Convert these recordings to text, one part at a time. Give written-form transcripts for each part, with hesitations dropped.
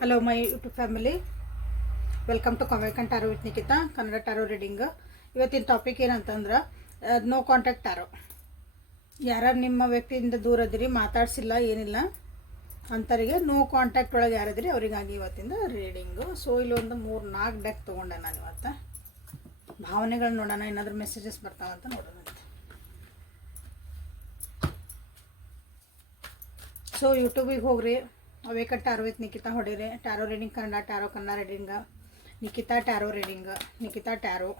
Hello my YouTube family, welcome to comment tarot with Nikita Kannada tarot reading. ಇವತ್ತಿನ topic ಏನಂತಂದ್ರೆ no contact tarot. ಯಾರು ನಿಮ್ಮ ವ್ಯಕ್ತಿಯಿಂದ ದೂರ ಇದ್ದೀರಿ, ಮಾತಾಡ್ಸಿಲ್ಲ ಏನಿಲ್ಲ ಅಂಥವರಿಗೆ ನೋ ಕಾಂಟ್ಯಾಕ್ಟ್ ಒಳಗೆ ಯಾರಿದ್ರಿ ಅವರಿಗಾಗಿ ಇವತ್ತಿಂದ ರೀಡಿಂಗು. ಸೊ ಇಲ್ಲಿ ಒಂದು 3-4 ಡೆಕ್ ತೊಗೊಂಡೆ ನಾನು ಇವತ್ತು. ಭಾವನೆಗಳು ನೋಡೋಣ, ಏನಾದರೂ ಮೆಸೇಜಸ್ ಬರ್ತಾವಂತ ನೋಡೋಣ. ಸೊ ಯೂಟ್ಯೂಬಿಗೆ ಹೋಗ್ರಿ, ಅವೇಕ ಟ್ಯಾರೋ ವಿತ್ ನಿಕಿತಾ ಹೊಡೀರಿ. Tarot reading Kannada, tarot Kannada reading, Nikita tarot reading, Nikita tarot,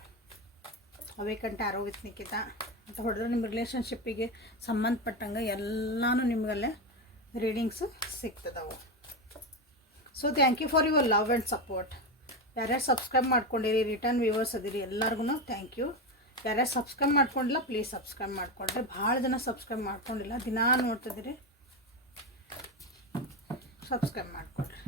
awaken tarot with Nikita ಅಂತ ಹೊಡೆದ್ರೆ ನಿಮ್ಮ ರಿಲೇಷನ್ಶಿಪ್ಪಿಗೆ ಸಂಬಂಧಪಟ್ಟಂಗೆ ಎಲ್ಲನೂ ನಿಮಗಲ್ಲೇ ರೀಡಿಂಗ್ಸು ಸಿಗ್ತದವು. So thank you for your love and support. ಯಾರ್ಯಾರು ಸಬ್ಸ್ಕ್ರೈಬ್ ಮಾಡ್ಕೊಂಡಿರಿ, ರಿಟರ್ನ್ ವ್ಯೂವರ್ಸ್ ಅದಿರಿ, ಎಲ್ಲರಿಗೂ ಥ್ಯಾಂಕ್ ಯು. ಯಾರ್ಯಾರು ಸಬ್ಸ್ಕ್ರೈಬ್ ಮಾಡ್ಕೊಂಡಿಲ್ಲ ಪ್ಲೀಸ್ ಸಬ್ಸ್ಕ್ರೈಬ್ ಮಾಡ್ಕೊಂಡ್ರೆ. ಭಾಳ ಜನ ಸಬ್ಸ್ಕ್ರೈಬ್ ಮಾಡ್ಕೊಂಡಿಲ್ಲ, ದಿನಾ ನೋಡ್ತಿದ್ದೀರಿ, ಸಬ್ಸ್ಕ್ರೈಬ್ ಮಾಡಿಕೊಡ್ರಿ.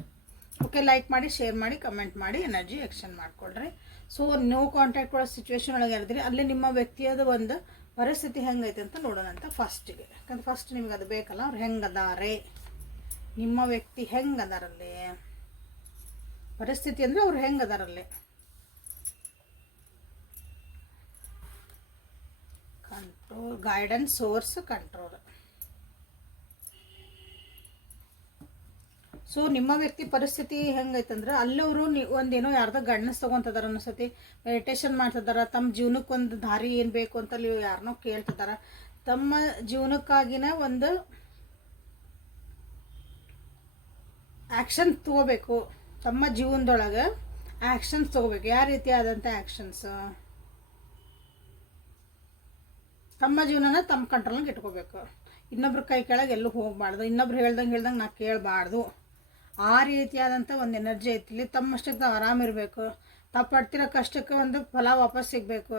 ಓಕೆ, ಲೈಕ್ ಮಾಡಿ, ಶೇರ್ ಮಾಡಿ, ಕಮೆಂಟ್ ಮಾಡಿ, ಎನರ್ಜಿ ಎಕ್ಷನ್ ಮಾಡಿಕೊಡ್ರಿ. ಸೊ ನೋ ಕಾಂಟ್ಯಾಕ್ಟ್ ಒಳಗೆ ಸಿಚುವೇಶನ್ ಒಳಗೆ ಇರಿದ್ರಿ, ಅಲ್ಲಿ ನಿಮ್ಮ ವ್ಯಕ್ತಿಯದ ಒಂದು ಪರಿಸ್ಥಿತಿ ಹೆಂಗೈತೆ ಅಂತ ನೋಡೋಣ ಅಂತ ಫಸ್ಟಿಗೆ. ಯಾಕಂದ್ರೆ ಫಸ್ಟ್ ನಿಮ್ಗೆ ಅದು ಬೇಕಲ್ಲ, ಅವ್ರು ಹೆಂಗದಾರೆ, ನಿಮ್ಮ ವ್ಯಕ್ತಿ ಹೆಂಗದಾರಲ್ಲಿ ಪರಿಸ್ಥಿತಿ ಅಂದರೆ ಅವ್ರು ಹೆಂಗದಾರಲ್ಲಿ. Control, guidance, source, control. So ನಿಮ್ಮ ವ್ಯಕ್ತಿ ಪರಿಸ್ಥಿತಿ ಹೆಂಗೈತಂದ್ರೆ ಅಲ್ಲವರು ಒಂದೇನೋ ಯಾರ್ದೋ ಗೈಡೆನ್ಸ್ ತೊಗೊತಿದಾರ, ಅನ್ನಿಸ್ತತಿ ಮೆಡಿಟೇಷನ್ ಮಾಡ್ತಿದಾರ, ತಮ್ಮ ಜೀವನಕ್ಕೆ ಒಂದು ದಾರಿ ಏನು ಬೇಕು ಅಂತ ಅಲ್ಲಿ ಯಾರನ್ನೋ ಕೇಳ್ತಿದಾರ. ತಮ್ಮ ಜೀವನಕ್ಕಾಗಿನ ಒಂದು ಆ್ಯಕ್ಷನ್ ತೊಗೋಬೇಕು, ತಮ್ಮ ಜೀವನದೊಳಗೆ ಆ್ಯಕ್ಷನ್ಸ್ ತೊಗೋಬೇಕು. ಯಾವ ರೀತಿ ಆದಂಥ ಆ್ಯಕ್ಷನ್ಸ್? ತಮ್ಮ ಜೀವನನ ತಮ್ಮ ಕಂಟ್ರೋಲ್ನಾಗ ಇಟ್ಕೋಬೇಕು. ಇನ್ನೊಬ್ರ ಕೈ ಕೆಳಗೆ ಎಲ್ಲೂ ಹೋಗಬಾರ್ದು, ಇನ್ನೊಬ್ರು ಹೇಳ್ದಂಗೆ ನಾ ಕೇಳಬಾರ್ದು. ಆ ರೀತಿಯಾದಂಥ ಒಂದು ಎನರ್ಜಿ ಐತಿಲಿ. ತಮ್ಮಷ್ಟಕ್ಕೆ ತಾವು ಆರಾಮಿರಬೇಕು, ತಾವು ಪಡ್ತಿರೋ ಕಷ್ಟಕ್ಕೆ ಒಂದು ಫಲ ವಾಪಸ್ ಸಿಗಬೇಕು.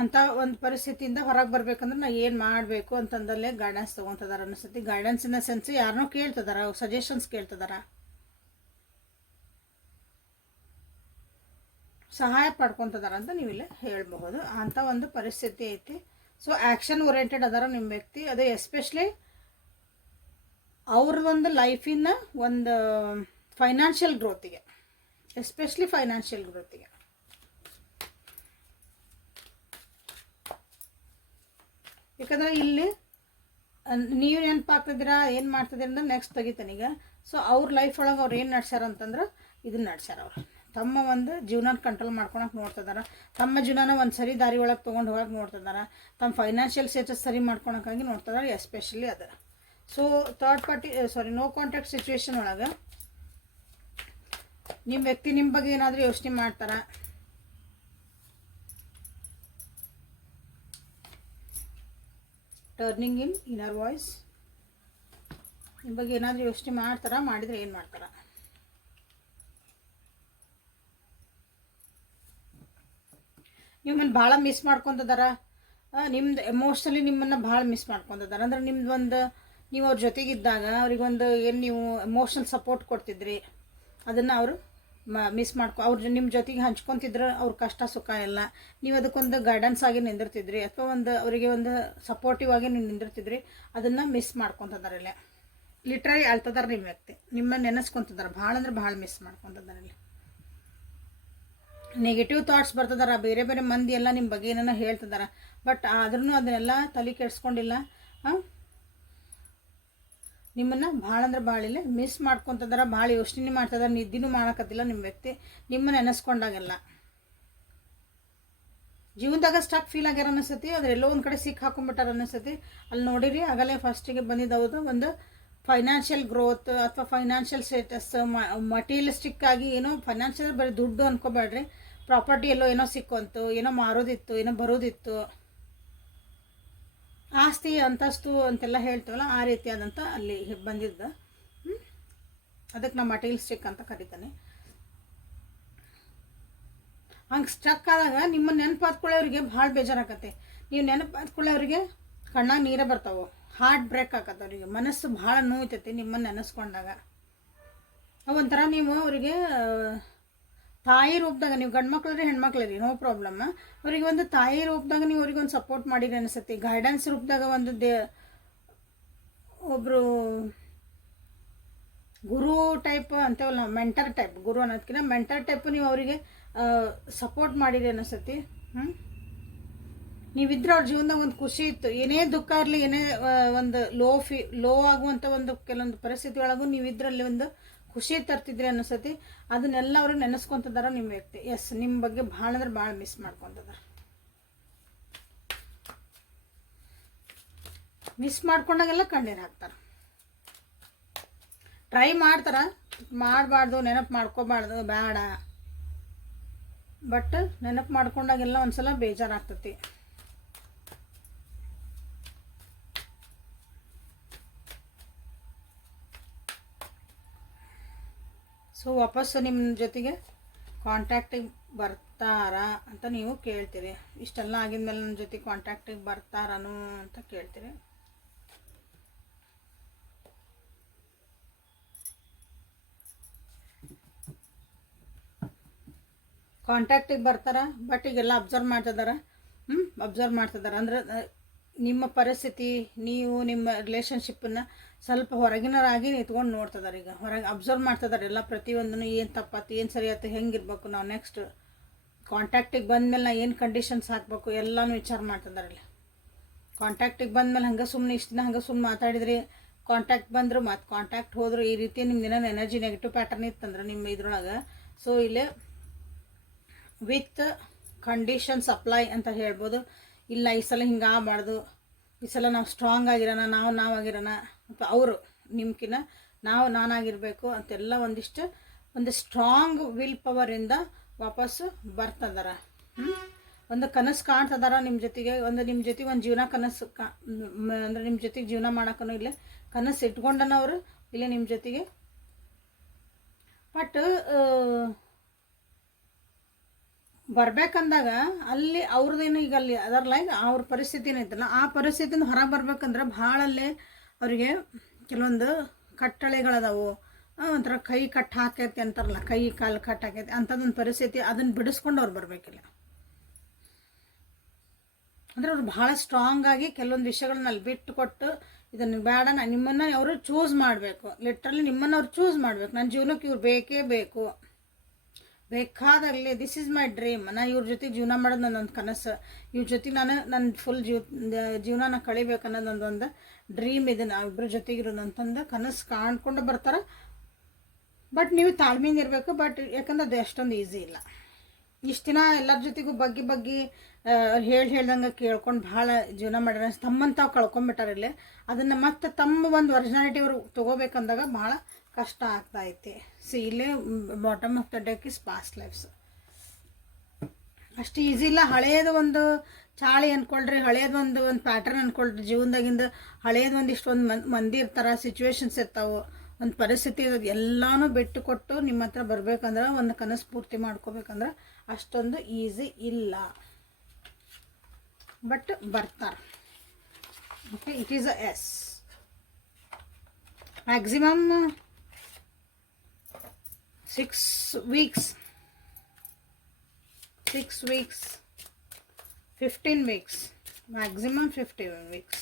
ಅಂಥ ಒಂದು ಪರಿಸ್ಥಿತಿಯಿಂದ ಹೊರಗೆ ಬರ್ಬೇಕಂದ್ರೆ ನಾ ಏನು ಮಾಡಬೇಕು ಅಂತಂದಲ್ಲೇ ಗೈಡೆನ್ಸ್ ತೊಗೊತಿದಾರ ಅನ್ನಿಸ್ತತಿ. ಗೈಡೆನ್ಸ್ ಇನ್ ದ ಸೆನ್ಸ್ ಯಾರನ್ನೋ ಕೇಳ್ತಿದಾರ, ಸಜೆಷನ್ಸ್ ಕೇಳ್ತಿದಾರ, ಸಹಾಯ ಪಡ್ಕೊತಿದಾರ ಅಂತ ನೀವಿಲ್ಲೇ ಹೇಳಬಹುದು. ಅಂಥ ಒಂದು ಪರಿಸ್ಥಿತಿ ಐತಿ. ಸೊ ಆ್ಯಕ್ಷನ್ ಓರಿಯೆಂಟೆಡ್ ಅದಾರ ನಿಮ್ಮ ವ್ಯಕ್ತಿ. ಅದು ಎಸ್ಪೆಷಲಿ ಅವ್ರದ್ದೊಂದು ಲೈಫಿನ ಒಂದು ಫೈನಾನ್ಷಿಯಲ್ ಗ್ರೋತಿಗೆ, ಎಸ್ಪೆಷಲಿ ಫೈನಾನ್ಷಿಯಲ್ ಗ್ರೋತಿಗೆ. ಯಾಕಂದರೆ ಇಲ್ಲಿ ನೀವು ನೆನಪಾಗ್ತಿದ್ದೀರಾ, ಏನು ಮಾಡ್ತಿದ್ದೀರ ಅಂದ್ರೆ ನೆಕ್ಸ್ಟ್ ತೆಗಿತಾನೀಗ. ಸೊ ಅವ್ರ ಲೈಫ್ ಒಳಗೆ ಅವ್ರು ಏನು ನಡ್ಸ್ಯಾರ ಅಂತಂದ್ರೆ ಇದನ್ನು ನಡ್ಸ್ಯಾರ. ಅವ್ರು ತಮ್ಮ ಒಂದು ಜೀವನ ಕಂಟ್ರೋಲ್ ಮಾಡ್ಕೊಳಕ್ಕೆ ನೋಡ್ತಿದಾರ, ತಮ್ಮ ಜೀವನನ ಒಂದು ಸರಿ ದಾರಿ ಒಳಗೆ ತೊಗೊಂಡು ಹೋಗಕ್ಕೆ ನೋಡ್ತಿದಾರ, ತಮ್ಮ ಫೈನಾನ್ಷಿಯಲ್ ಸ್ಟೇಟಸ್ ಸರಿ ಮಾಡ್ಕೊಳಕ್ಕಾಗಿ ನೋಡ್ತಿದಾರೆ, ಎಸ್ಪೆಷಲಿ ಅದು. ಸೊ ನೋ ಕಾಂಟ್ಯಾಕ್ಟ್ ಸಿಚುವೇಶನ್ ಒಳಗೆ ನಿಮ್ಮ ವ್ಯಕ್ತಿ ನಿಮ್ಮ ಬಗ್ಗೆ ಏನಾದರೂ ಯೋಚನೆ ಮಾಡ್ತಾರ, ಟರ್ನಿಂಗ್ ಇನ್ ಇನ್ನರ್ ವಾಯ್ಸ್. ನಿಮ್ಮ ಬಗ್ಗೆ ಏನಾದರೂ ಯೋಚನೆ ಮಾಡ್ತಾರ, ಮಾಡಿದರೆ ಏನು ಮಾಡ್ತಾರ? ನಿಮ್ಮನ್ನು ಭಾಳ ಮಿಸ್ ಮಾಡ್ಕೊತಿದಾರ, ನಿಮ್ದು ಎಮೋಷ್ನಲಿ ನಿಮ್ಮನ್ನು ಭಾಳ ಮಿಸ್ ಮಾಡ್ಕೊತಿದಾರ. ಅಂದ್ರೆ ನಿಮ್ದು ಒಂದು ನೀವು ಅವ್ರ ಜೊತೆಗಿದ್ದಾಗ ಅವ್ರಿಗೊಂದು ಏನು ನೀವು ಎಮೋಷ್ನಲ್ ಸಪೋರ್ಟ್ ಕೊಡ್ತಿದ್ರಿ, ಅದನ್ನು ಅವರು ಮಿಸ್ ಅವ್ರು ನಿಮ್ಮ ಜೊತೆಗೆ ಹಂಚ್ಕೊತಿದ್ರು ಅವ್ರ ಕಷ್ಟ ಸುಖ ಎಲ್ಲ. ನೀವು ಅದಕ್ಕೊಂದು ಗೈಡೆನ್ಸ್ ಆಗಿ ನಿಂದಿರ್ತಿದ್ರಿ, ಅಥವಾ ಒಂದು ಅವರಿಗೆ ಒಂದು ಸಪೋರ್ಟಿವ್ ಆಗಿ ನೀವು ನಿಂದಿರ್ತಿದ್ರಿ, ಅದನ್ನು ಮಿಸ್ ಮಾಡ್ಕೊತಿದಾರೆ. ಇಲ್ಲ ಲಿಟ್ರಲಿ ಅಳ್ತದಾರ ನಿಮ್ಮ ವ್ಯಕ್ತಿ, ನಿಮ್ಮನ್ನು ನೆನೆಸ್ಕೊತಿದಾರೆ, ಭಾಳ ಅಂದ್ರೆ ಭಾಳ ಮಿಸ್ ಮಾಡ್ಕೊತಿದಾರೆ. ಇಲ್ಲಿ ನೆಗೆಟಿವ್ ಥಾಟ್ಸ್ ಬರ್ತದಾರ, ಬೇರೆ ಬೇರೆ ಮಂದಿ ಎಲ್ಲ ನಿಮ್ಮ ಬಗ್ಗೆ ಏನೇನೋ ಹೇಳ್ತಿದಾರ, ಬಟ್ ಆದ್ರೂ ಅದನ್ನೆಲ್ಲ ತಲೆ ಕೆಡಿಸ್ಕೊಂಡಿಲ್ಲ. ನಿಮ್ಮನ್ನು ಭಾಳ ಅಂದ್ರೆ ಭಾಳ ಇಲ್ಲ ಮಿಸ್ ಮಾಡ್ಕೊತಿದಾರ, ಭಾಳ ಯೋಚನೆ ಮಾಡ್ತಿದಾರೆ, ನಿದ್ದಿನೂ ಮಾಡೋಕತ್ತಿಲ್ಲ ನಿಮ್ಮ ವ್ಯಕ್ತಿ. ನಿಮ್ಮನ್ನು ನೆನೆಸ್ಕೊಂಡಾಗೆಲ್ಲ ಜೀವನದಾಗ ಸ್ಟಕ್ ಫೀಲ್ ಆಗ್ಯಾರ ಅನ್ನಿಸ್ತತಿ, ಅದ್ರೆಲ್ಲೋ ಒಂದು ಕಡೆ ಸಿಕ್ಕ ಹಾಕೊಂಡ್ಬಿಟ್ಟಾರ ಅನ್ನಿಸ್ತತಿ. ಅಲ್ಲಿ ನೋಡಿರಿ ಆಗಲೇ ಫಸ್ಟಿಗೆ ಬಂದಿದ್ದವುದು ಒಂದು ಫೈನಾನ್ಷಿಯಲ್ ಗ್ರೋತ್ ಅಥವಾ ಫೈನಾನ್ಷಿಯಲ್ ಸ್ಟೇಟಸ್, ಮಟೀರಿಯಲಿಸ್ಟಿಕ್ ಆಗಿ ಏನೋ ಫೈನಾನ್ಷಿಯಲ್ ಬರೀ ದುಡ್ಡು ಅನ್ಕೋಬೇಡ್ರಿ, ಪ್ರಾಪರ್ಟಿ ಎಲ್ಲೋ ಏನೋ ಸಿಕ್ಕೊಂತು, ಏನೋ ಮಾರೋದಿತ್ತು, ಏನೋ ಬರೋದಿತ್ತು, ಆಸ್ತಿ ಅಂತಸ್ತು ಅಂತೆಲ್ಲ ಹೇಳ್ತೀವಲ್ಲ, ಆ ರೀತಿಯಾದಂಥ ಅಲ್ಲಿ ಬಂದಿದ್ದು. ಅದಕ್ಕೆ ನಾವು ಮಟೀರಿಯಲಿಸ್ಟಿಕ್ ಅಂತ ಕರಿತಾನೆ. ಹಂಗೆ ಸ್ಟ್ರಕ್ ಆದಾಗ ನಿಮ್ಮ ನೆನಪು ಹಾತ್ಕೊಳ್ಳೋರಿಗೆ ಭಾಳ ಬೇಜಾರಾಗತ್ತೆ. ನೀವು ನೆನಪು ಹಾತ್ಕೊಳ್ಳೋರಿಗೆ ಕಣ್ಣಾಗ ನೀರೇ ಬರ್ತಾವೆ, ಹಾರ್ಟ್ ಬ್ರೇಕ್ ಆಕತ್ತೆ ಅವರಿಗೆ, ಮನಸ್ಸು ಭಾಳ ನೋಯ್ತೈತಿ ನಿಮ್ಮನ್ನು ನೆನೆಸ್ಕೊಂಡಾಗ. ಒಂಥರ ನೀವು ಅವರಿಗೆ ತಾಯಿ ರೂಪದಾಗ, ನೀವು ಗಂಡು ಮಕ್ಳರಿ ಹೆಣ್ಮಕ್ಳರಿ ನೋ ಪ್ರಾಬ್ಲಮ್, ಅವ್ರಿಗೆ ಒಂದು ತಾಯಿ ರೂಪದಾಗ ನೀವು ಅವ್ರಿಗೆ ಒಂದು ಸಪೋರ್ಟ್ ಮಾಡಿರಿ ಅನಿಸುತ್ತೆ. ಗೈಡೆನ್ಸ್ ರೂಪದಾಗ ಒಂದು ಒಬ್ಬರು ಗುರು ಟೈಪ್ ಅಂತೇವಲ್ಲ ನಾವು, ಮೆಂಟರ್ ಟೈಪ್. ಗುರು ಅನ್ನೋದಕ್ಕಿಂತ ಮೆಂಟರ್ ಟೈಪ್ ನೀವು ಅವರಿಗೆ ಸಪೋರ್ಟ್ ಮಾಡಿರಿ ಅನಿಸ್ತತಿ. ನೀವಿದ್ರೆ ಅವ್ರ ಜೀವನದಾಗ ಒಂದು ಖುಷಿ ಇತ್ತು. ಏನೇ ದುಃಖ ಇರಲಿ, ಏನೇ ಒಂದು ಲೋ ಆಗುವಂಥ ಒಂದು ಕೆಲವೊಂದು ಪರಿಸ್ಥಿತಿ ಒಳಗೂ ನೀವಿದ್ರಲ್ಲಿ ಒಂದು ಖುಷಿ ತರ್ತಿದ್ರಿ ಅನಿಸ್ತತಿ. ಅದನ್ನೆಲ್ಲ ಅವ್ರಿಗೆ ನೆನೆಸ್ಕೊತಿದಾರ ನಿಮ್ಮ ವ್ಯಕ್ತಿ. ಎಸ್, ನಿಮ್ಮ ಬಗ್ಗೆ ಭಾಳ ಅಂದ್ರೆ ಭಾಳ ಮಿಸ್ ಮಾಡ್ಕೊತದಾರ. ಮಿಸ್ ಮಾಡ್ಕೊಂಡಾಗೆಲ್ಲ ಕಣ್ಣೀರು ಹಾಕ್ತಾರೆ. ಟ್ರೈ ಮಾಡ್ತಾರ, ಮಾಡಬಾರ್ದು, ನೆನಪು ಮಾಡ್ಕೋಬಾರ್ದು, ಬೇಡ. ಬಟ್ ನೆನಪು ಮಾಡ್ಕೊಂಡಾಗೆಲ್ಲ ಒಂದ್ಸಲ ಬೇಜಾರಾಗ್ತತಿ. ಸೊ ವಾಪಸ್ಸು ನಿಮ್ಮ ಜೊತೆಗೆ ಕಾಂಟ್ಯಾಕ್ಟಿಗೆ ಬರ್ತಾರಾ ಅಂತ ನೀವು ಕೇಳ್ತೀರಿ. ಇಷ್ಟೆಲ್ಲ ಆಗಿದ್ಮೇಲೆ ನನ್ನ ಜೊತೆ ಕಾಂಟ್ಯಾಕ್ಟಿಗೆ ಬರ್ತಾರನು ಅಂತ ಕೇಳ್ತೀರಿ. ಕಾಂಟ್ಯಾಕ್ಟಿಗೆ ಬರ್ತಾರ, ಬಟ್ ಈಗೆಲ್ಲ ಅಬ್ಸರ್ವ್ ಮಾಡ್ತಿದಾರ. ಅಬ್ಸರ್ವ್ ಮಾಡ್ತಿದಾರ ಅಂದ್ರೆ ನಿಮ್ಮ ಪರಿಸ್ಥಿತಿ, ನೀವು ನಿಮ್ಮ ರಿಲೇಷನ್ಶಿಪ್ಪನ್ನು ಸ್ವಲ್ಪ ಹೊರಗಿನರಾಗಿ ನಿಂತ್ಕೊಂಡು ನೋಡ್ತಿದಾರೆ. ಈಗ ಹೊರಗೆ ಅಬ್ಸರ್ವ್ ಮಾಡ್ತಿದಾರೆ ಎಲ್ಲ ಪ್ರತಿಯೊಂದನ್ನು. ಏನು ತಪ್ಪಾತು, ಏನು ಸರಿ ಆಯ್ತು, ಹೆಂಗಿರ್ಬೇಕು, ನಾವು ನೆಕ್ಸ್ಟ್ ಕಾಂಟ್ಯಾಕ್ಟಿಗೆ ಬಂದಮೇಲೆ ನಾ ಏನು ಕಂಡೀಷನ್ಸ್ ಹಾಕಬೇಕು ಎಲ್ಲನೂ ವಿಚಾರ ಮಾಡ್ತಿದ್ದಾರೆ. ಇಲ್ಲಿ ಕಾಂಟ್ಯಾಕ್ಟಿಗೆ ಬಂದಮೇಲೆ ಹಂಗೆ ಸುಮ್ಮನೆ ಇಷ್ಟು ದಿನ ಹಂಗೆ ಸುಮ್ಮನೆ ಮಾತಾಡಿದ್ರಿ, ಕಾಂಟ್ಯಾಕ್ಟ್ ಬಂದರು ಮತ್ತು ಕಾಂಟ್ಯಾಕ್ಟ್ ಹೋದ್ರು, ಈ ರೀತಿ ನಿಮ್ದು ಏನೋ ಎನರ್ಜಿ ನೆಗೆಟಿವ್ ಪ್ಯಾಟರ್ನ್ ಇತ್ತಂದ್ರೆ ನಿಮ್ಮ ಇದ್ರೊಳಗೆ. ಸೊ ಇಲ್ಲೇ ವಿತ್ ಕಂಡೀಷನ್ಸ್ ಅಪ್ಲೈ ಅಂತ ಹೇಳ್ಬೋದು. ಇಲ್ಲ ಈ ಸಲ ಹಿಂಗೆ ಆಗಬಾರ್ದು, ಈ ಸಲ ನಾವು ಸ್ಟ್ರಾಂಗ್ ಆಗಿರೋಣ, ನಾವಾಗಿರೋಣ, ಅಥವಾ ಅವರು ನಿಮ್ಕಿನ್ನ ನಾನಾಗಿರಬೇಕು ಅಂತೆಲ್ಲ ಒಂದು ಸ್ಟ್ರಾಂಗ್ ವಿಲ್ ಪವರಿಂದ ವಾಪಸ್ಸು ಬರ್ತದಾರ. ಒಂದು ಕನಸು ಕಾಣ್ತದಾರ ನಿಮ್ಮ ಜೊತೆಗೆ. ನಿಮ್ಮ ಜೊತೆಗೆ ಒಂದು ಜೀವನ ಕನಸು ಅಂದರೆ ನಿಮ್ಮ ಜೊತೆಗೆ ಜೀವನ ಮಾಡೋಕ್ಕೂ ಇಲ್ಲೇ ಕನಸು ಇಟ್ಕೊಂಡನ ಅವರು ಇಲ್ಲೇ ನಿಮ್ಮ ಜೊತೆಗೆ. ಬಟ್ ಬರ್ಬೇಕಂದಾಗ ಅಲ್ಲಿ ಅವ್ರದ್ದೇನು ಈಗ ಅಲ್ಲಿ ಅದರ ಲೈಕ್ ಅವ್ರ ಪರಿಸ್ಥಿತಿ ಏನೈತಲ್ಲ, ಆ ಪರಿಸ್ಥಿತಿಯಿಂದ ಹೊರಗೆ ಬರ್ಬೇಕಂದ್ರೆ ಭಾಳಲ್ಲೇ ಅವರಿಗೆ ಕೆಲವೊಂದು ಕಟ್ಟಳೆಗಳದಾವು. ಒಂಥರ ಕೈ ಕಟ್ಟು ಹಾಕೈತಿ ಅಂತಾರಲ್ಲ, ಕೈ ಕಾಲು ಕಟ್ಟು ಹಾಕೈತಿ ಅಂಥದ್ದೊಂದು ಪರಿಸ್ಥಿತಿ. ಅದನ್ನು ಬಿಡಿಸ್ಕೊಂಡು ಅವ್ರು ಬರಬೇಕಿಲ್ಲ. ಅಂದರೆ ಅವ್ರು ಭಾಳ ಸ್ಟ್ರಾಂಗ್ ಆಗಿ ಕೆಲವೊಂದು ವಿಷಯಗಳನ್ನ ಅಲ್ಲಿ ಬಿಟ್ಟು ಕೊಟ್ಟು, ಇದನ್ನು ಬೇಡ, ನಿಮ್ಮನ್ನು ಅವರು ಚೂಸ್ ಮಾಡಬೇಕು. ಲಿಟ್ರಲಿ ನಿಮ್ಮನ್ನು ಅವ್ರು ಚೂಸ್ ಮಾಡಬೇಕು. ನನ್ನ ಜೀವನಕ್ಕೆ ಇವ್ರು ಬೇಕೇ ಬೇಕು, ಬೇಕಾದಾಗಲಿ, ದಿಸ್ ಈಸ್ ಮೈ ಡ್ರೀಮ್. ನಾನು ಇವ್ರ ಜೊತೆ ಜೀವನ ಮಾಡೋದು ನನ್ನೊಂದು ಕನಸು. ಇವ್ರ ಜೊತೆಗೆ ನನ್ನ ಫುಲ್ ಜೀವನ ಕಳಿಬೇಕು ಅನ್ನೋದು ನಂದೊಂದು ಡ್ರೀಮ್ ಇದೆ. ನಾವಿಬ್ಬರ ಜೊತೆಗಿರೋದು ಅಂತಂದು ಕನಸು ಕಾಣ್ಕೊಂಡು ಬರ್ತಾರೆ. ಬಟ್ ನೀವು ತಾಳ್ಮೆಯಿಂದ ಇರಬೇಕು. ಬಟ್ ಯಾಕಂದ್ರೆ ಅದು ಅಷ್ಟೊಂದು ಈಸಿ ಇಲ್ಲ. ಇಷ್ಟು ದಿನ ಎಲ್ಲರ ಜೊತೆಗೂ ಬಗ್ಗಿ ಹೇಳ್ದಂಗೆ ಕೇಳ್ಕೊಂಡು ಭಾಳ ಜೀವನ ಮಾಡ್ಯಾರ. ತಮ್ಮನ್ನು ತಾವು ಕಳ್ಕೊಂಬಿಟ್ಟಾರಿಲ್ಲೇ. ಅದನ್ನು ಮತ್ತೆ ತಮ್ಮ ಒಂದು ಒರಿಜಿನಾಲಿಟಿ ಅವರು ತೊಗೋಬೇಕಂದಾಗ ಭಾಳ ಕಷ್ಟ ಆಗ್ತಾಯಿತಿ. ಇಲ್ಲೇ bottom of the deck is past lives. ಅಷ್ಟು ಈಸಿ ಇಲ್ಲ. ಹಳೇದು ಒಂದು ಚಾಳಿ ಅಂದ್ಕೊಳ್ರಿ, ಹಳೇದು ಒಂದು ಪ್ಯಾಟರ್ನ್ ಅಂದ್ಕೊಳ್ರಿ. ಜೀವನದಾಗಿಂದ ಹಳೇದು ಒಂದಿಷ್ಟೊಂದು ಮಂದಿ ಇರ್ತಾರೆ, ಸಿಚುವೇಶನ್ಸ್ ಇರ್ತಾವೆ, ಒಂದು ಪರಿಸ್ಥಿತಿ ಇರೋದು ಎಲ್ಲನೂ ಬಿಟ್ಟು ಕೊಟ್ಟು ನಿಮ್ಮ ಹತ್ರ ಬರಬೇಕಂದ್ರೆ, ಒಂದು ಕನಸು ಪೂರ್ತಿ ಮಾಡ್ಕೋಬೇಕಂದ್ರೆ ಅಷ್ಟೊಂದು ಈಸಿ ಇಲ್ಲ. ಬಟ್ ಬರ್ತಾರೆ. Okay, it is a yes. Maximum 6 weeks, 15 weeks, maximum 15 weeks.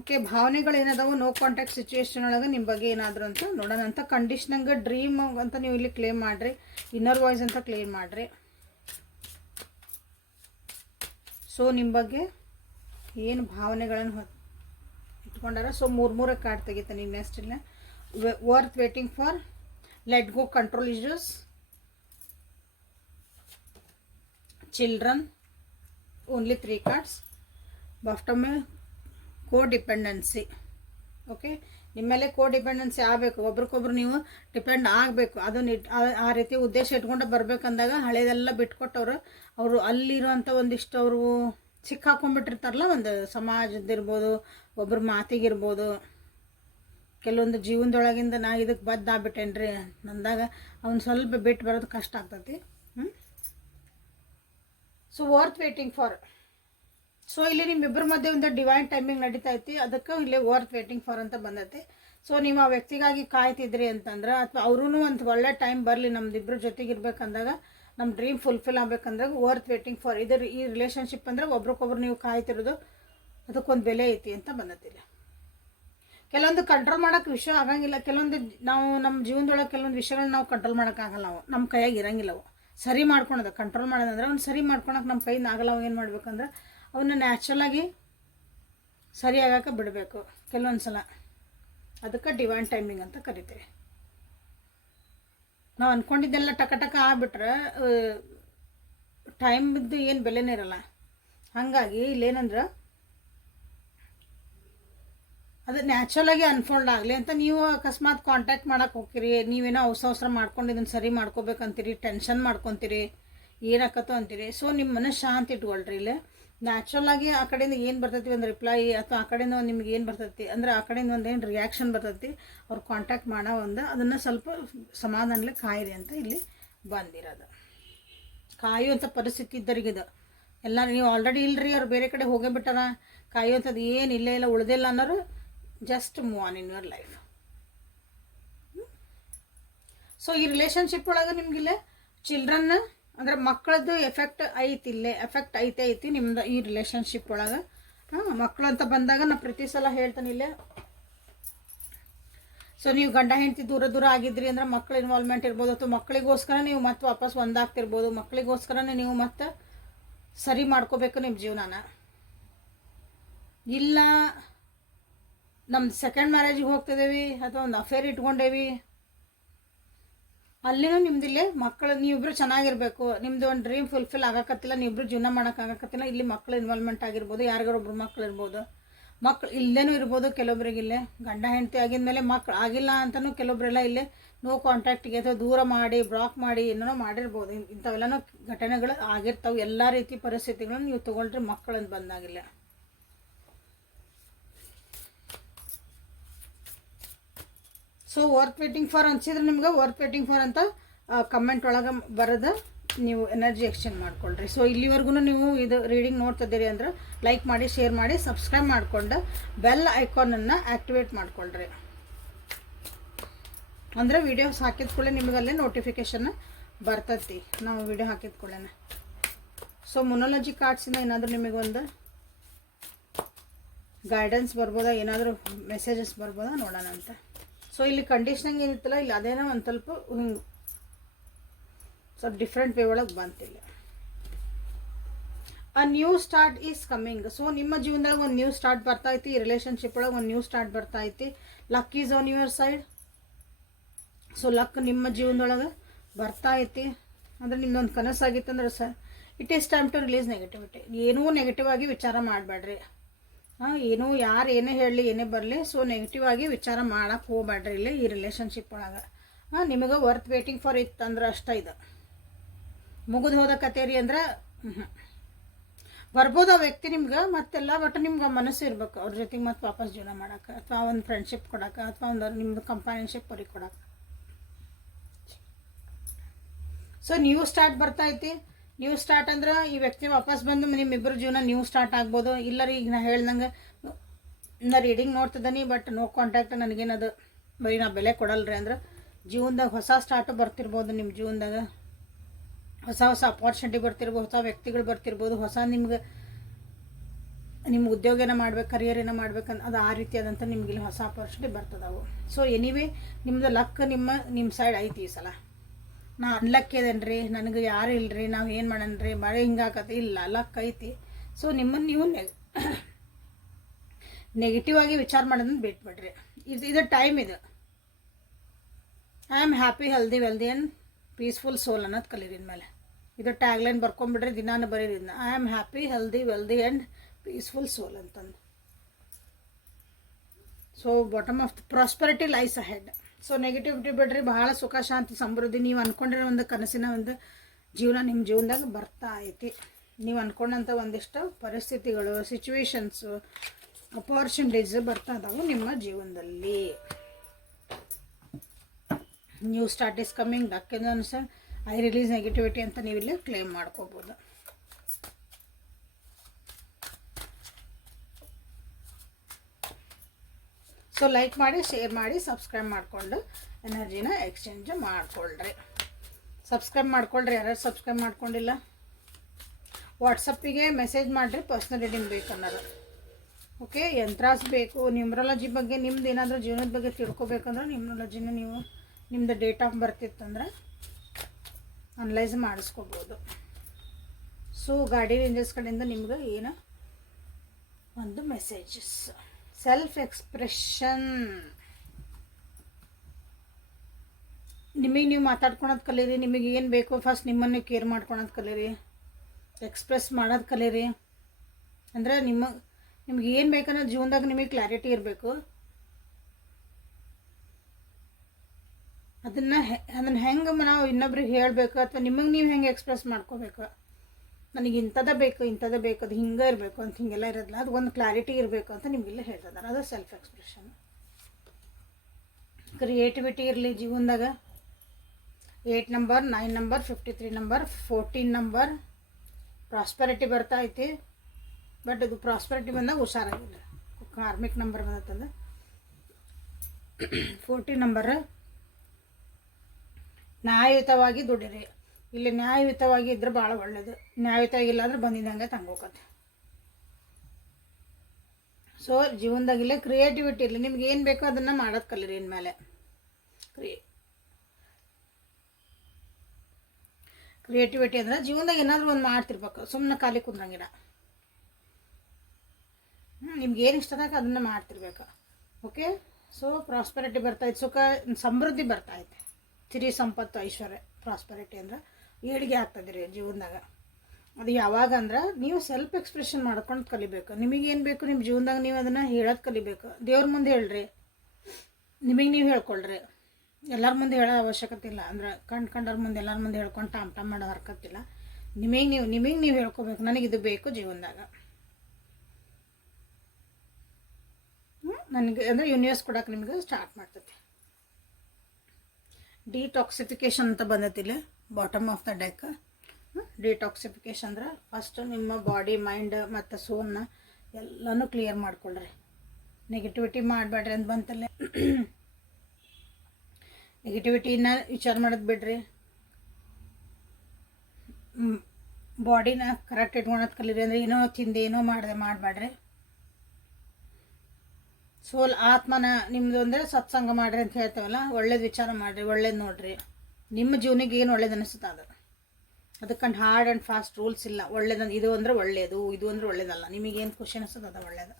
Okay, ಭಾವನೆಗಳು ಏನದಾವು ನೋ ಕಾಂಟ್ಯಾಕ್ಟ್ ಸಿಚುವೇಶನ್ ಒಳಗೆ ನಿಮ್ಮ ಬಗ್ಗೆ ಏನಾದರೂ ಅಂತ ನೋಡೋಣ ಅಂತ. ಕಂಡೀಷ್ನಂಗೆ ಡ್ರೀಮ್ ಅಂತ ನೀವು ಇಲ್ಲಿ ಕ್ಲೇಮ್ ಮಾಡಿರಿ, ಇನ್ನರ್ ವಾಯ್ಸ್ ಅಂತ ಕ್ಲೇಮ್ ಮಾಡಿರಿ. ಸೊ ನಿಮ್ಮ ಬಗ್ಗೆ ಏನು ಭಾವನೆಗಳನ್ನು ಇಟ್ಕೊಂಡಾರ. ಸೊ ಮೂರೇ ಕಾರ್ಡ್ ತೆಗಿತಾನೆ ಈಗ ನೆಕ್ಸ್ಟ್. ಇಲ್ಲ worth waiting for, let go, control issues, children, only 3 cards. bottom codependency. Okay, ನಿಮ್ಮ ಮೇಲೆ ಕೋಡಿಪೆಂಡೆನ್ಸಿ ಆಗಬೇಕು. ಒಬ್ರಿಗೊಬ್ರು ನೀವು ಡಿಪೆಂಡ್ ಆಗಬೇಕು. ಅದನ್ನು ಆ ರೀತಿ ಉದ್ದೇಶ ಇಟ್ಕೊಂಡು ಬರಬೇಕಂದಾಗ ಹಳೇದೆಲ್ಲ ಬಿಟ್ಕೊಟ್ಟವ್ರು ಅವರು ಅಲ್ಲಿರೋಂಥ ಒಂದಿಷ್ಟು ಅವರು ಸಿಕ್ಕಾಕೊಂಡ್ಬಿಟ್ಟಿರ್ತಾರಲ್ಲ, ಒಂದು ಸಮಾಜದಿರ್ಬೋದು, ಒಬ್ಬರ ಮಾತಿಗಿರ್ಬೋದು, ಕೆಲವೊಂದು ಜೀವನದೊಳಗಿಂದ ನಾ ಇದಕ್ಕೆ ಬದ್ದಾಗ್ಬಿಟ್ಟೇನ್ರಿ ನಂದಾಗ ಅವ್ನು ಸ್ವಲ್ಪ ಬಿಟ್ಟು ಬರೋದು ಕಷ್ಟ ಆಗ್ತೈತಿ. So worth waiting for. So ಇಲ್ಲಿ ನಿಮ್ಮಿಬ್ಬರ ಮಧ್ಯೆ ಒಂದು ಡಿವೈನ್ ಟೈಮಿಂಗ್ ನಡೀತಾ ಐತಿ, ಅದಕ್ಕೆ ಇಲ್ಲಿ ವರ್ತ್ ವೇಟಿಂಗ್ ಫಾರ್ ಅಂತ ಬಂದೈತಿ. ಸೊ ನೀವು ಆ ವ್ಯಕ್ತಿಗಾಗಿ ಕಾಯ್ತಿದ್ರಿ ಅಂತಂದ್ರೆ, ಅಥವಾ ಅವ್ರೂ ಒಂದು ಒಳ್ಳೆ ಟೈಮ್ ಬರಲಿ ನಮ್ದಿಬ್ಬರ ಜೊತೆಗೆ ಇರ್ಬೇಕಂದಾಗ, ನಮ್ಮ ಡ್ರೀಮ್ ಫುಲ್ಫಿಲ್ ಆಗ್ಬೇಕಂದಾಗ ವರ್ತ್ ವೇಟಿಂಗ್ ಫಾರ್. ಈ ರಿಲೇಷನ್ಶಿಪ್ ಅಂದರೆ ಒಬ್ರಿಗೊಬ್ರು ನೀವು ಕಾಯ್ತಿರೋದು, ಅದಕ್ಕೊಂದು ಬೆಲೆ ಐತಿ ಅಂತ ಬಂದೈತಿಲ್ಲ. ಕೆಲವೊಂದು ಕಂಟ್ರೋಲ್ ಮಾಡೋಕೆ ವಿಷಯ ಆಗಂಗಿಲ್ಲ. ಕೆಲವೊಂದು ನಾವು ನಮ್ಮ ಜೀವನದೊಳಗೆ ಕೆಲವೊಂದು ವಿಷಯಗಳನ್ನ ನಾವು ಕಂಟ್ರೋಲ್ ಮಾಡೋಕ್ಕಾಗಲ್ಲ. ನಾವು ನಮ್ಮ ಕೈಯಾಗಿ ಇರಂಗಿಲ್ಲ. ಅವು ಸರಿ ಮಾಡ್ಕೊಳೋದು ಕಂಟ್ರೋಲ್ ಮಾಡೋದಂದ್ರೆ ಅವ್ನು ಸರಿ ಮಾಡ್ಕೊಳಕ್ಕೆ ನಮ್ಮ ಕೈಯಿಂದ ಆಗಲ್ಲ. ಅವು ಏನು ಮಾಡ್ಬೇಕಂದ್ರೆ ಅವನ್ನ ನ್ಯಾಚುರಲಾಗಿ ಸರಿ ಆಗೋಕೆ ಬಿಡಬೇಕು ಕೆಲವೊಂದು ಸಲ. ಅದಕ್ಕೆ ಡಿವೈನ್ ಟೈಮಿಂಗ್ ಅಂತ ಕರಿತೀವಿ. ನಾವು ಅಂದ್ಕೊಂಡಿದ್ದೆಲ್ಲ ಟಕ ಟಕ ಆಗ್ಬಿಟ್ರೆ ಟೈಮ್ದು ಏನು ಬೆಲೆನೇ ಇರಲ್ಲ. ಹಾಗಾಗಿ ಇಲ್ಲೇನಂದ್ರೆ ಅದು ನ್ಯಾಚುರಲಾಗಿ ಅನ್ಫೋಲ್ಡ್ ಆಗಲಿ ಅಂತ ನೀವು ಅಕಸ್ಮಾತ್ ಕಾಂಟ್ಯಾಕ್ಟ್ ಮಾಡೋಕೆ ಹೋಗ್ತೀರಿ, ನೀವೇನೋ ಅವಸರ ಮಾಡ್ಕೊಂಡು ಇದನ್ನು ಸರಿ ಮಾಡ್ಕೋಬೇಕಂತೀರಿ, ಟೆನ್ಷನ್ ಮಾಡ್ಕೊತೀರಿ, ಏನಾಕತ್ತೋ ಅಂತೀರಿ. ಸೊ ನಿಮ್ಮ ಮನಸ್ಸು ಶಾಂತಿ ಇಟ್ಕೊಳ್ರಿ. ಇಲ್ಲಿ ನ್ಯಾಚುರಲಾಗಿ ಆ ಕಡೆಯಿಂದ ಏನು ಬರ್ತೈತಿ ಒಂದು ರಿಪ್ಲೈ, ಅಥವಾ ಆ ಕಡೆಯಿಂದ ಒಂದು ನಿಮ್ಗೆ ಏನು ಬರ್ತೈತಿ ಅಂದ್ರೆ ಆ ಕಡೆಯಿಂದ ಒಂದು ಏನು ರಿಯಾಕ್ಷನ್ ಬರ್ತೈತಿ, ಅವ್ರು ಕಾಂಟ್ಯಾಕ್ಟ್ ಮಾಡೋ ಒಂದು ಅದನ್ನು ಸ್ವಲ್ಪ ಸಮಾಧಾನಲೆ ಕಾಯಿರಿ ಅಂತ ಇಲ್ಲಿ ಬಂದಿರೋದು. ಕಾಯುವಂಥ ಪರಿಸ್ಥಿತಿ ಇದ್ದರಿಗಿದು ಎಲ್ಲ ನೀವು ಆಲ್ರೆಡಿ ಇಲ್ಲರಿ, ಅವ್ರು ಬೇರೆ ಕಡೆ ಹೋಗೇ ಬಿಟ್ಟಾರ, ಕಾಯುವಂಥದ್ದು ಏನು ಇಲ್ಲೇ ಇಲ್ಲ ಉಳ್ದಿಲ್ಲ ಅನ್ನೋರು just move on in your life. So ಈ ರಿಲೇಷನ್ಶಿಪ್ ಒಳಗೆ ನಿಮಗಿಲ್ಲೇ ಚಿಲ್ಡ್ರನ್ ಅಂದ್ರೆ ಮಕ್ಕಳದ್ದು ಎಫೆಕ್ಟ್ ಐತಿ ನಿಮ್ದು ಈ ರಿಲೇಷನ್ಶಿಪ್ ಒಳಗೆ. ಮಕ್ಕಳು ಅಂತ ಬಂದಾಗ ನಾ ಪ್ರತಿ ಸಲ ಹೇಳ್ತಾನೆ ಇಲ್ಲೇ. ಸೊ ನೀವು ಗಂಡ ಹೆಂಡತಿ ದೂರ ಆಗಿದ್ರಿ ಅಂದ್ರೆ ಮಕ್ಕಳ ಇನ್ವಾಲ್ವ್ಮೆಂಟ್ ಇರ್ಬೋದು, ಅಥವಾ ಮಕ್ಕಳಿಗೋಸ್ಕರ ನೀವು ಮತ್ತೆ ವಾಪಸ್ ಒಂದಾಗ್ತಿರ್ಬೋದು, ಮಕ್ಕಳಿಗೋಸ್ಕರನೇ ನೀವು ಮತ್ತೆ ಸರಿ ಮಾಡ್ಕೋಬೇಕು ನಿಮ್ಮ ಜೀವನಾನ. ಇಲ್ಲ ನಮ್ದು ಸೆಕೆಂಡ್ ಮ್ಯಾರೇಜಿಗೆ ಹೋಗ್ತಿದ್ದೇವೆ ಅಥವಾ ಒಂದು ಅಫೇರ್ ಇಟ್ಕೊಂಡೇವಿ, ಅಲ್ಲಿನೂ ನಿಮ್ದಿಲ್ಲೇ ಮಕ್ಕಳು ನೀವಿಬ್ರು ಚೆನ್ನಾಗಿರ್ಬೇಕು, ನಿಮ್ದು ಒಂದು ಡ್ರೀಮ್ ಫುಲ್ಫಿಲ್ ಆಗಕತ್ತಿಲ್ಲ, ನೀವಿಬ್ರು ಜೀವನ ಮಾಡೋಕ್ಕಾಗಕತ್ತಿಲ್ಲ, ಇಲ್ಲಿ ಮಕ್ಕಳು ಇನ್ವಾಲ್ವ್ಮೆಂಟ್ ಆಗಿರ್ಬೋದು, ಯಾರಿಗಾರೊಬ್ರು ಮಕ್ಕಳು ಇರ್ಬೋದು, ಮಕ್ಕಳು ಇಲ್ಲೇನೂ ಇರ್ಬೋದು. ಕೆಲವೊಬ್ರಿಗಿಲ್ಲೇ ಗಂಡ ಹೆಂಡತಿ ಆಗಿದ್ಮೇಲೆ ಮಕ್ಕಳು ಆಗಿಲ್ಲ ಅಂತಲೂ ಕೆಲವೊಬ್ರೆಲ್ಲ ಇಲ್ಲೇ ನೋ ಕಾಂಟ್ಯಾಕ್ಟಿಗೆ ಅಥವಾ ದೂರ ಮಾಡಿ ಬ್ಲಾಕ್ ಮಾಡಿ ಏನೋ ಮಾಡಿರ್ಬೋದು. ಇಂಥವೆಲ್ಲನೂ ಘಟನೆಗಳು ಆಗಿರ್ತಾವೆ. ಎಲ್ಲ ರೀತಿ ಪರಿಸ್ಥಿತಿಗಳನ್ನು ನೀವು ತೊಗೊಳ್ರಿ ಮಕ್ಕಳಂತ ಬಂದಾಗಿಲ್ಲ. ಸೊ ವರ್ತ್ ವೇಟಿಂಗ್ ಫಾರ್ ಅನ್ಸಿದ್ರೆ ನಿಮ್ಗೆ ವರ್ತ್ ವೇಟಿಂಗ್ ಫಾರ್ ಅಂತ ಕಮೆಂಟ್ ಒಳಗೆ ಬರೋದು ನೀವು ಎನರ್ಜಿ ಎಕ್ಸ್ಚೇಂಜ್ ಮಾಡ್ಕೊಳ್ರಿ. ಸೊ ಇಲ್ಲಿವರೆಗೂ ನೀವು ಇದು ರೀಡಿಂಗ್ ನೋಡ್ತಿದ್ದೀರಿ ಅಂದ್ರೆ ಲೈಕ್ ಮಾಡಿ, ಶೇರ್ ಮಾಡಿ, ಸಬ್ಸ್ಕ್ರೈಬ್ ಮಾಡಿಕೊಂಡು ಬೆಲ್ ಐಕಾನನ್ನು ಆ್ಯಕ್ಟಿವೇಟ್ ಮಾಡ್ಕೊಳ್ರಿ. ಅಂದರೆ ವೀಡಿಯೋಸ್ ಹಾಕಿದ ಕೂಡಲೇ ನಿಮಗಲ್ಲೇ ನೋಟಿಫಿಕೇಷನ್ ಬರ್ತೈತಿ ನಾವು ವೀಡಿಯೋ ಹಾಕಿದ ಕೂಡಲೇ. ಸೊ ಮೊನೋಲಜಿ ಕಾರ್ಡ್ಸಿಂದ ಏನಾದರೂ ನಿಮಗೊಂದು ಗೈಡೆನ್ಸ್ ಬರ್ಬೋದಾ, ಏನಾದರೂ ಮೆಸೇಜಸ್ ಬರ್ಬೋದಾ ನೋಡೋಣ ಅಂತ. ಸೊ ಇಲ್ಲಿ ಕಂಡೀಷನಿಂಗ್ ಏನಿತ್ತಲ್ಲ ಇಲ್ಲಿ ಅದೇನೋ ಒಂದು ಸ್ವಲ್ಪ ಹಿಂಗೆ ಸ್ವಲ್ಪ ಡಿಫ್ರೆಂಟ್ ವೇ ಒಳಗೆ ಬಂತಿಲ್ಲ. A new start is coming. So ನಿಮ್ಮ ಜೀವನದಾಗ ಒಂದು ನ್ಯೂ ಸ್ಟಾರ್ಟ್ ಬರ್ತೈತಿ, ರಿಲೇಷನ್ಶಿಪ್ ಒಳಗೆ ಒಂದು ನ್ಯೂ ಸ್ಟಾರ್ಟ್ ಬರ್ತೈತಿ. Luck is on your side. So luck ನಿಮ್ಮ ಜೀವನದೊಳಗೆ ಬರ್ತಾ ಐತಿ ಅಂದರೆ ನಿಮ್ದೊಂದು ಕನಸಾಗಿತ್ತು ಅಂದ್ರೆ sir it is time to release negativity. ಏನೂ ನೆಗೆಟಿವ್ ಆಗಿ ವಿಚಾರ ಮಾಡಬೇಡ್ರಿ. ಏನೂ ಯಾರು ಏನೇ ಹೇಳಲಿ ಏನೇ ಬರಲಿ, ಸೊ ನೆಗೆಟಿವ್ ಆಗಿ ವಿಚಾರ ಮಾಡೋಕ್ಕೆ ಹೋಗ್ಬೇಡ್ರಿ ಇಲ್ಲಿ ಈ ರಿಲೇಷನ್ಶಿಪ್ ಒಳಗೆ. ನಿಮಗೆ ವರ್ತ್ ವೇಟಿಂಗ್ ಫಾರ್ ಇತ್ತಂದ್ರೆ ಅಷ್ಟೇ. ಇದು ಮುಗಿದು ಹೋದ ಕತೇರಿ ಅಂದ್ರೆ ಬರ್ಬೋದು ಆ ವ್ಯಕ್ತಿ ನಿಮ್ಗೆ ಮತ್ತೆಲ್ಲ, ಬಟ್ ನಿಮ್ಗೆ ಮನಸ್ಸು ಇರ್ಬೇಕು ಅವ್ರ ಜೊತೆಗೆ ಮತ್ತೆ ವಾಪಸ್ ಜೀವನ ಮಾಡೋಕೆ, ಅಥವಾ ಒಂದು ಫ್ರೆಂಡ್ಶಿಪ್ ಕೊಡೋಕೆ, ಅಥವಾ ಒಂದು ನಿಮ್ಮದು ಕಂಪಾನಿಯನ್ಶಿಪ್ ಹೊರಗೆ ಕೊಡೋಕೆ. ಸೊ ನ್ಯೂ ಸ್ಟಾರ್ಟ್ ಬರ್ತೈತಿ. ನ್ಯೂ ಸ್ಟಾರ್ಟ್ ಅಂದ್ರೆ ಈ ವ್ಯಕ್ತಿ ವಾಪಸ್ ಬಂದು ನಿಮ್ಮಿಬ್ಬರು ಜೀವನ ನ್ಯೂ ಸ್ಟಾರ್ಟ್ ಆಗ್ಬೋದು. ಇಲ್ಲರಿ ಈಗ ನಾ ಹೇಳ್ದಂಗೆ ನಾ ರೀಡಿಂಗ್ ನೋಡ್ತಿದ್ದೀನಿ ಬಟ್ ನೋ ಕಾಂಟ್ಯಾಕ್ಟ್, ನನಗೇನದು ಬರೀ ನಾ ಬೆಲೆ ಕೊಡಲ್ರಿ ಅಂದ್ರೆ ಜೀವನದಾಗ ಹೊಸ ಸ್ಟಾರ್ಟು ಬರ್ತಿರ್ಬೋದು. ನಿಮ್ಮ ಜೀವನದಾಗ ಹೊಸ ಅಪಾರ್ಚುನಿಟಿ ಬರ್ತಿರ್ಬೋದು, ಹೊಸ ವ್ಯಕ್ತಿಗಳು ಬರ್ತಿರ್ಬೋದು, ಹೊಸ ನಿಮ್ಮ ಉದ್ಯೋಗ ಏನೋ ಮಾಡ್ಬೇಕು, ಕರಿಯರ್ ಏನೋ ಮಾಡ್ಬೇಕಂತ ಅದು ಆ ರೀತಿಯಾದಂಥ ನಿಮ್ಗೆ ಹೊಸ ಅಪಾರ್ಚುನಿಟಿ ಬರ್ತದವು. ಸೊ ಎನಿವೇ ನಿಮ್ಮದು ಲಕ್ ನಿಮ್ಮ ಸೈಡ್ ಐತಿ ಈ ಸಲ. ನಾ ಅನ್ಲಕ್ ಇದೇನ್ರಿ, ನನಗೆ ಯಾರು ಇಲ್ಲರಿ, ನಾವು ಏನು ಮಾಡೋಣ್ರಿ, ಮಳೆ ಹಿಂಗಾಕತಿ ಇಲ್ಲ, ಲಕ್ ಐತಿ. ಸೊ ನಿಮ್ಮನ್ನು ನೀವು ನೆಗೆಟಿವ್ ಆಗಿ ವಿಚಾರ ಮಾಡೋದನ್ನು ಬಿಟ್ಬಿಡ್ರಿ. ಇದು ಟೈಮ್ ಇದು. I am happy, healthy, wealthy and peaceful soul ಅನ್ನೋದು ಕಲೀರಿ ಮೇಲೆ. ಇದು ಟ್ಯಾಗ್ಲೈನ್ ಬರ್ಕೊಂಬಿಡ್ರಿ, ದಿನಾನು ಬರೀರಿ ಇದನ್ನ. I am happy, healthy, wealthy and peaceful soul ಅಂತಂದು. So bottom of the prosperity lies ahead. So negativity ಬಿಡ್ರಿ, ಬಹಳ ಸುಖ ಶಾಂತಿ ಸಮೃದ್ಧಿ ನೀವು ಅಂದ್ಕೊಂಡಿರೋ ಒಂದು ಕನಸಿನ ಒಂದು ಜೀವನ ನಿಮ್ಮ ಜೀವನದಾಗ ಬರ್ತಾ ಐತಿ. ನೀವು ಅಂದ್ಕೊಂಡಂಥ ಒಂದಿಷ್ಟು ಪರಿಸ್ಥಿತಿಗಳು, ಸಿಚುವೇಶನ್ಸು, ಅಪಾರ್ಚುನಿಟೀಸ್ ಬರ್ತಾ ಇದಾವೆ ನಿಮ್ಮ ಜೀವನದಲ್ಲಿ. ನ್ಯೂ ಸ್ಟಾರ್ಟ್ ಈಸ್ ಕಮ್ಮಿಂಗ್, ಡಕ್ಕಿಂದ ಅನ್ಸರ್ ಐ ರಿಲೀಸ್ ನೆಗೆಟಿವಿಟಿ ಅಂತ ನೀವಿಲ್ಲಿ ಕ್ಲೇಮ್ ಮಾಡ್ಕೋಬೋದು. ಸೊ ಲೈಕ್ ಮಾಡಿ, ಶೇರ್ ಮಾಡಿ, ಸಬ್ಸ್ಕ್ರೈಬ್ ಮಾಡಿಕೊಂಡು ಎನರ್ಜಿನ ಎಕ್ಸ್ಚೇಂಜ್ ಮಾಡಿಕೊಳ್ರಿ. ಸಬ್ಸ್ಕ್ರೈಬ್ ಮಾಡ್ಕೊಳ್ರಿ ಯಾರ್ಯಾರು ಸಬ್ಸ್ಕ್ರೈಬ್ ಮಾಡ್ಕೊಂಡಿಲ್ಲ. ವಾಟ್ಸಪ್ಪಿಗೆ ಮೆಸೇಜ್ ಮಾಡಿರಿ ಪರ್ಸ್ನಲ್ ರೀಡಿಂಗ್ ಬೇಕನ್ನೋದು. ಓಕೆ, ಯಂತ್ರಾಸ್ ಬೇಕು. ನ್ಯೂಮ್ರಾಲಜಿ ಬಗ್ಗೆ ನಿಮ್ದು ಏನಾದರೂ ಜೀವನದ ಬಗ್ಗೆ ತಿಳ್ಕೊಬೇಕಂದ್ರೆ ನ್ಯೂಮ್ರಾಲಜಿನ ನೀವು ನಿಮ್ಮದು ಡೇಟ್ ಆಫ್ ಬರ್ತ್ ಇತ್ತಂದ್ರೆ ಅನಲೈಸ್ ಮಾಡಿಸ್ಕೋಬೋದು. ಸೊ ಗಾರ್ಡಿಯನ್ ಏಂಜಲ್ಸ್ ಕಡೆಯಿಂದ ನಿಮ್ಗೆ ಏನು ಒಂದು ಮೆಸೇಜಸ್. Self expression. ನಿಮಗೆ ನೀವು ಮಾತಾಡ್ಕೊಳೋದು ಕಲೀರಿ. ನಿಮಗೆ ಏನು ಬೇಕು ಫಸ್ಟ್ ನಿಮ್ಮನ್ನು ಕೇರ್ ಮಾಡ್ಕೊಳೋದು ಕಲೀರಿ. ಎಕ್ಸ್ಪ್ರೆಸ್ ಮಾಡೋದು ಕಲೀರಿ. ಅಂದರೆ ನಿಮ್ಗೆ ಏನು ಬೇಕನ್ನೋ ಜೀವನದಾಗ ನಿಮಗೆ ಕ್ಲಾರಿಟಿ ಇರಬೇಕು. ಅದನ್ನು ಹೆಂಗೆ ನಾವು ಇನ್ನೊಬ್ರಿಗೆ ಹೇಳಬೇಕು ಅಥವಾ ನಿಮಗೆ ನೀವು ಹೆಂಗೆ ಎಕ್ಸ್ಪ್ರೆಸ್ ಮಾಡ್ಕೋಬೇಕು. ನನಗೆ ಇಂಥದ್ದೇ ಬೇಕು ಅದು ಹಿಂಗೆ ಇರಬೇಕು ಅಂತ ಹಿಂಗೆಲ್ಲ ಇರೋದಿಲ್ಲ. ಅದು ಒಂದು ಕ್ಲಾರಿಟಿ ಇರಬೇಕು ಅಂತ ನಿಮಗೆಲ್ಲ ಹೇಳ್ತಿದ್ದಾರೆ. ಅದು ಸೆಲ್ಫ್ ಎಕ್ಸ್ಪ್ರೆಷನ್. ಕ್ರಿಯೇಟಿವಿಟಿ ಇರಲಿ ಜೀವನದಾಗ. 8 number, 9 number, 53 number, 14 number prosperity ಬರ್ತಾ ಐತಿ. ಬಟ್ ಇದು ಪ್ರಾಸ್ಪರಿಟಿ ಬಂದಾಗ ಹುಷಾರಾಗಿಲ್ಲ. ಕಾರ್ಮಿಕ್ ನಂಬರ್ ಬಂದತ್ತಂದ್ರೆ 14 ನಂಬರ್ ನ್ಯಾಯಯುತವಾಗಿ ದುಡಿರಿ. ಇಲ್ಲಿ ನ್ಯಾಯಯುತವಾಗಿ ಇದ್ರೆ ಭಾಳ ಒಳ್ಳೆಯದು. ನ್ಯಾಯಯುತವಾಗಿಲ್ಲ ಅಂದ್ರೆ ಬಂದಿದ್ದಂಗೆ ತಂಗೋಕತ್ತೆ. ಸೊ ಜೀವನದಾಗಿಲ್ಲ ಕ್ರಿಯೇಟಿವಿಟಿ ಇರಲಿ. ನಿಮ್ಗೆ ಏನು ಬೇಕೋ ಅದನ್ನು ಮಾಡೋದು ಕಲೀರಿ. ಇನ್ಮೇಲೆ ಕ್ರಿಯೇಟಿವಿಟಿ ಅಂದರೆ ಜೀವನದಾಗ ಏನಾದರೂ ಒಂದು ಮಾಡ್ತಿರ್ಬೇಕು. ಸುಮ್ಮನೆ ಖಾಲಿ ಕುಂದ್ರಂಗಿಲ್ಲ. ನಿಮ್ಗೆ ಏನು ಇಷ್ಟದಾಗ ಅದನ್ನು ಮಾಡ್ತಿರ್ಬೇಕು. ಓಕೆ, ಸೊ ಪ್ರಾಸ್ಪರಿಟಿ ಬರ್ತಾಯಿತ್ತು. ಸುಖ ಸಮೃದ್ಧಿ ಬರ್ತಾಯಿದೆ. ಸಿರಿ ಸಂಪತ್ತು ಐಶ್ವರ್ಯ. ಪ್ರಾಸ್ಪರಿಟಿ ಅಂದ್ರೆ ಏಳಿಗೆ ಆಗ್ತದಿರಿ ಜೀವನದಾಗ. ಅದು ಯಾವಾಗ ಅಂದ್ರೆ ನೀವು ಸೆಲ್ಫ್ ಎಕ್ಸ್ಪ್ರೆಷನ್ ಮಾಡ್ಕೊಂಡು ಕಲಿಬೇಕು. ನಿಮಗೇನು ಬೇಕು ನಿಮ್ಮ ಜೀವನದಾಗ ನೀವು ಅದನ್ನು ಹೇಳೋದು ಕಲಿಬೇಕು. ದೇವ್ರ ಮುಂದೆ ಹೇಳ್ರಿ, ನಿಮಗೆ ನೀವು ಹೇಳ್ಕೊಳ್ರಿ. ಎಲ್ಲರ ಮುಂದೆ ಹೇಳೋ ಅವಶ್ಯಕತೆ ಇಲ್ಲ. ಅಂದ್ರೆ ಕಂಡವ್ರ ಮುಂದೆ ಎಲ್ಲರ ಮುಂದೆ ಹೇಳ್ಕೊಂಡು ಟಾಮ್ ಮಾಡೋ ಹರ್ಕತ್ತಿಲ್ಲ. ನಿಮಗೆ ನೀವು ಹೇಳ್ಕೊಬೇಕು, ನನಗಿದು ಬೇಕು ಜೀವನದಾಗ. ನನಗೆ ಅಂದರೆ ಯೂನಿವರ್ಸ್ ಕೊಡೋಕೆ ನಿಮಗೆ ಸ್ಟಾರ್ಟ್ ಮಾಡ್ತೈತಿ. ಡಿಟಾಕ್ಸಿಫಿಕೇಷನ್ ಅಂತ ಬಂದೈತಿಲ್ಲ bottom of the deck. Detoxification ಅಂದ್ರೆ ಫಸ್ಟು ನಿಮ್ಮ ಬಾಡಿ, ಮೈಂಡ್ ಮತ್ತು ಸೋಲ್ನ ಎಲ್ಲನೂ ಕ್ಲಿಯರ್ ಮಾಡ್ಕೊಳ್ರಿ. ನೆಗೆಟಿವಿಟಿ ಮಾಡಬೇಡ್ರಿ ಅಂತ ಬಂತಲ್ಲ. ನೆಗೆಟಿವಿಟಿನ ವಿಚಾರ ಮಾಡೋದು ಬಿಡ್ರಿ. ಬಾಡಿನ ಕರೆಕ್ಟ್ ಇಟ್ಕೊಳೋದು ಕಲೀರಿ. ಅಂದರೆ ಏನೋ ತಿಂದು ಏನೋ ಮಾಡಬೇಡ್ರಿ. ಸೋಲ್ ಆತ್ಮನ ನಿಮ್ಮದು ಅಂದರೆ ಸತ್ಸಂಗ ಮಾಡಿರಿ ಅಂತ ಹೇಳ್ತೇವಲ್ಲ. ಒಳ್ಳೇದು ವಿಚಾರ ಮಾಡಿರಿ, ಒಳ್ಳೇದು ನೋಡಿರಿ. ನಿಮ್ಮ ಜೀವನಿಗೆ ಏನು ಒಳ್ಳೇದು ಅನಿಸುತ್ತೆ ಅದಕ್ಕಂಡು ಹಾರ್ಡ್ ಆ್ಯಂಡ್ ಫಾಸ್ಟ್ ರೂಲ್ಸ್ ಇಲ್ಲ. ಒಳ್ಳೇದು ಇದು ಅಂದರೆ ಒಳ್ಳೆಯದು, ಇದು ಅಂದರೆ ಒಳ್ಳೇದಲ್ಲ. ನಿಮಗೇನು ಖುಷಿ ಅನಿಸ್ತದೆ ಅದು ಒಳ್ಳೇದು.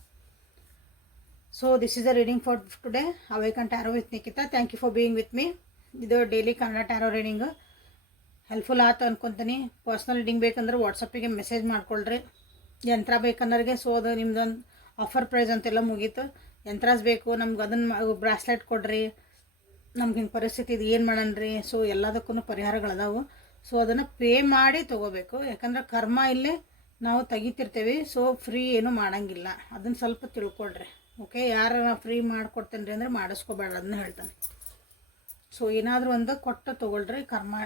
So this is the reading for today. Awaken tarot with Nikhita. Thank you for being with me. ಇದು daily Kannada tarot reading helpful ಆಯ್ತು ಅನ್ಕೊತೀನಿ. ಪರ್ಸ್ನಲ್ ರೀಡಿಂಗ್ ಬೇಕಂದ್ರೆ ವಾಟ್ಸಪ್ಪಿಗೆ ಮೆಸೇಜ್ ಮಾಡ್ಕೊಳ್ರಿ. ಯಂತ್ರ ಬೇಕನ್ನೋರಿಗೆ ಸೊ ಅದು ನಿಮ್ದೊಂದು ಆಫರ್ ಪ್ರೈಸ್ ಅಂತೆಲ್ಲ ಮುಗೀತು. ಯಂತ್ರಾಸ್ ಬೇಕು ನಮ್ಗೆ ಅದನ್ನು ಬ್ರಾಸ್ಲೆಟ್ ಕೊಡ್ರಿ. ನಮ್ಗೆ ಹಿಂಗೆ ಪರಿಸ್ಥಿತಿ ಇದು ಏನು ಮಾಡೋಣ್ರಿ. ಸೊ ಎಲ್ಲದಕ್ಕೂ ಪರಿಹಾರಗಳದಾವು. ಸೊ ಅದನ್ನು ಪೇ ಮಾಡಿ ತೊಗೋಬೇಕು. ಯಾಕಂದ್ರೆ ಕರ್ಮ ಇಲ್ಲೇ ನಾವು ತೆಗಿತಿರ್ತೀವಿ. ಸೊ ಫ್ರೀ ಏನೂ ಮಾಡೋಂಗಿಲ್ಲ. ಅದನ್ನು ಸ್ವಲ್ಪ ತಿಳ್ಕೊಳ್ರಿ. ಓಕೆ, ಯಾರು ಫ್ರೀ ಮಾಡಿಕೊಡ್ತೇನೆ ರೀ ಅಂದರೆ ಮಾಡಿಸ್ಕೋಬೇಡ, ಅದನ್ನ ಹೇಳ್ತಾನೆ. ಸೊ ಏನಾದರೂ ಒಂದು ಕೊಟ್ಟು ತೊಗೊಳ್ರಿ ಕರ್ಮ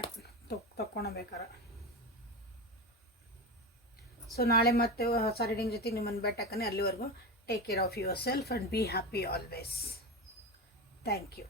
ತೊಗೊಳ್ಬೇಕಾರೆ. ಸೊ ನಾಳೆ ಮತ್ತೆ ಹೊಸ ರೀಡಿಂಗ್ ಜೊತೆಗೆ ನಿಮ್ಮನ್ನು ಭೇಟಿಯಾಗ್ತೀನಿ. ಅಲ್ಲಿವರೆಗೂ take care of yourself and be happy always. Thank you.